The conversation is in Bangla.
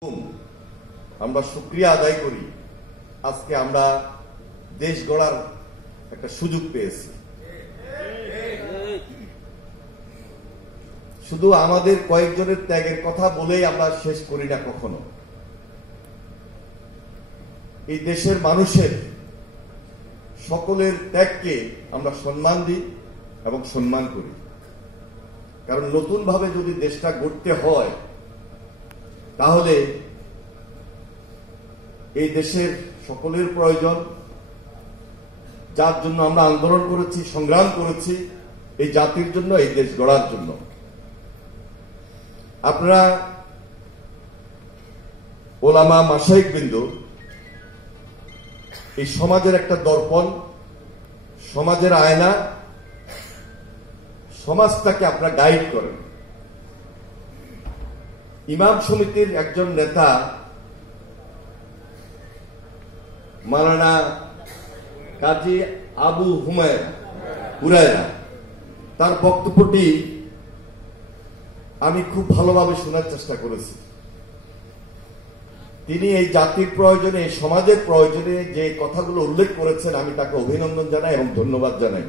আমরা শুকরিয়া আদায় করি, আজকে আমরা দেশ গড়ার একটা সুযোগ পেয়েছি। শুধু আমাদের কয়েকজনের ত্যাগের কথা বলেই আমরা শেষ করি না কখনো। এই দেশের মানুষের সকলের ত্যাগকে আমরা সম্মান দিই এবং সম্মান করি, কারণ নতুন ভাবে যদি দেশটা গড়তে হয় তাহলে এই দেশের সকলের প্রয়োজন, যার জন্য আমরা আন্দোলন করেছি, সংগ্রাম করেছি, এই জাতির জন্য, এই দেশ গড়ার জন্য। আপনারা ওলামা মাশায়েখ বৃন্দ এই সমাজের একটা দর্পণ, সমাজের আয়না, সমাজটাকে আপনারা গাইড করেন। ইমাম সমিতির একজন নেতা মাওলানা কাজী আবু হুরায়রা, তার বক্তব্যটি আমি খুব ভালোভাবে শোনার চেষ্টা করেছি। তিনি এই জাতির প্রয়োজনে, এই সমাজের প্রয়োজনে যে কথাগুলো উল্লেখ করেছেন, আমি তাকে অভিনন্দন জানাই এবং ধন্যবাদ জানাই।